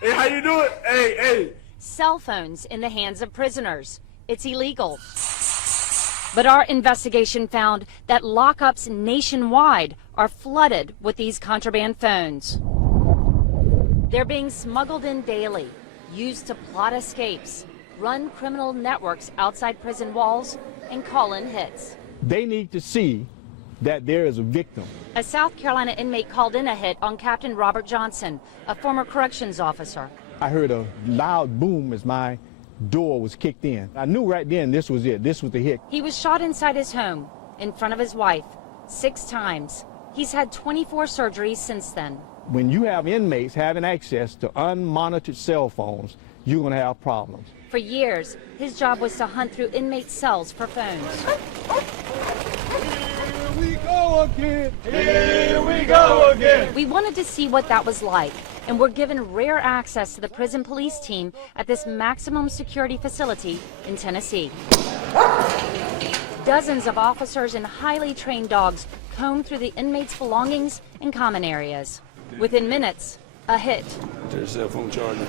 Hey, how you doing? Hey, hey. Cell phones in the hands of prisoners. It's illegal. But our investigation found that lockups nationwide are flooded with these contraband phones. They're being smuggled in daily, used to plot escapes, run criminal networks outside prison walls, and call in hits. They need to see that there is a victim. A South Carolina inmate called in a hit on Captain Robert Johnson, a former corrections officer. I heard a loud boom as my door was kicked in. I knew right then this was it. This was the hit. He was shot inside his home, in front of his wife, 6 times. He's had 24 surgeries since then. When you have inmates having access to unmonitored cell phones, you're going to have problems. For years, his job was to hunt through inmate cells for phones. Here we go again. Here we go again. We wanted to see what that was like, and were given rare access to the prison police team at this maximum security facility in Tennessee. Dozens of officers and highly trained dogs comb through the inmates' belongings and common areas. Within minutes, a hit. There's a cell phone charger.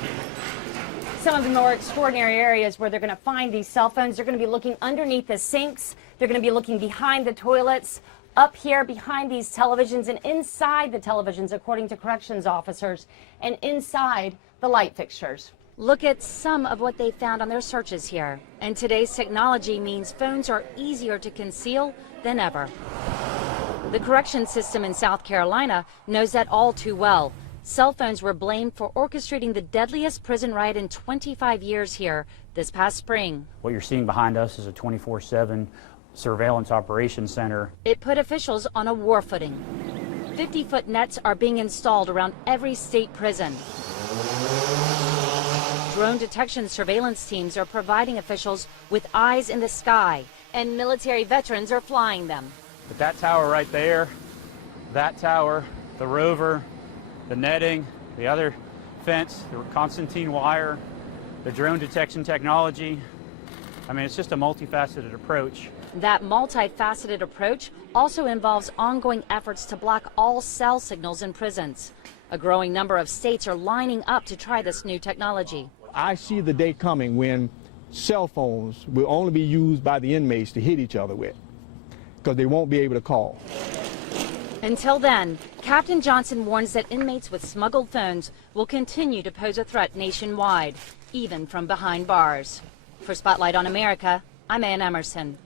Some of the more extraordinary areas where they're going to find these cell phones, they're going to be looking underneath the sinks, they're going to be looking behind the toilets, up here behind these televisions, and inside the televisions, according to corrections officers, and inside the light fixtures. Look at some of what they found on their searches here. And today's technology means phones are easier to conceal than ever. The corrections system in South Carolina knows that all too well. Cell phones were blamed for orchestrating the deadliest prison riot in 25 years here this past spring. What you're seeing behind us is a 24/7 surveillance operations center. It put officials on a war footing. 50-foot nets are being installed around every state prison. Drone detection surveillance teams are providing officials with eyes in the sky, and military veterans are flying them. But that tower right there, that tower, the rover, the netting, the other fence, the Constantine wire, the drone detection technology. I mean, it's just a multifaceted approach. That multifaceted approach also involves ongoing efforts to block all cell signals in prisons. A growing number of states are lining up to try this new technology. I see the day coming when cell phones will only be used by the inmates to hit each other with, because they won't be able to call. Until then, Captain Johnson warns that inmates with smuggled phones will continue to pose a threat nationwide, even from behind bars. For Spotlight on America, I'm Ann Emerson.